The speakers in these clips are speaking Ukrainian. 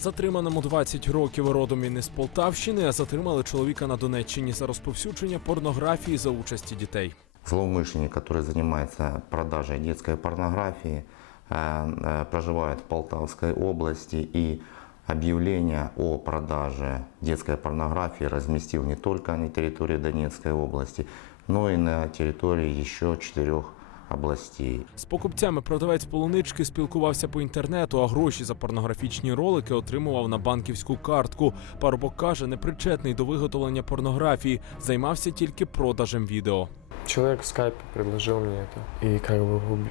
Затриманому 20 років родом він із Полтавщини, а затримали чоловіка на Донеччині за розповсюдження порнографії за участі дітей. Злоумышленник, который занимается продажей детской порнографии, э, э, проживает в Полтавской области и объявление о продаже детской порнографии разместил не только на территории Донецкой области, но и на территории еще четырех областей. З покупцями продавець полунички спілкувався по інтернету, а гроші за порнографічні ролики отримував на банківську картку. Парубок каже, непричетний до виготовлення порнографії, займався тільки продажем відео. Человек в скайпе предложил мне это и как бы уб-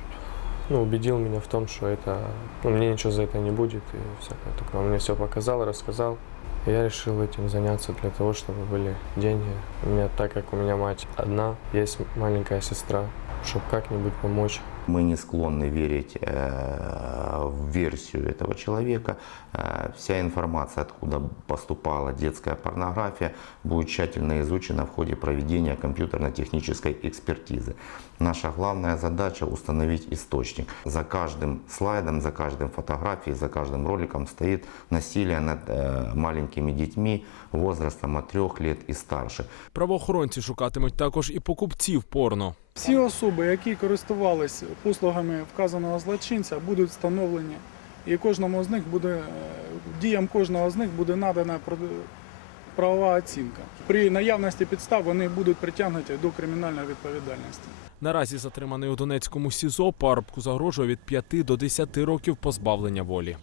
ну, убедил меня в том, что это, ну, мне ничего за это не будет и всякое такое. Он мне все показал, рассказал. И я решил этим заняться для того, чтобы были деньги. У меня, так как у меня мать одна, есть маленькая сестра, чтобы как-нибудь помочь. Мы не склонны верить э, в версию этого человека. Э, вся информация, откуда поступала детская порнография, будет тщательно изучена в ходе проведения компьютерно-технической экспертизы. Наша главная задача установить источник. За каждым слайдом, за каждым фотографией, за каждым роликом стоит насилие над э, маленькими детьми возрастом от трех лет и старше. Правоохоронці шукатимуть також і покупців порно. Всі особи, які користувались послугами вказаного злочинця, будуть встановлені, і кожному з них буде е, діям кожного з них буде надана правова оцінка. При наявності підстав вони будуть притягнуті до кримінальної відповідальності. Наразі затриманий у Донецькому СІЗО парубку загрожує від 5 до 10 років позбавлення волі.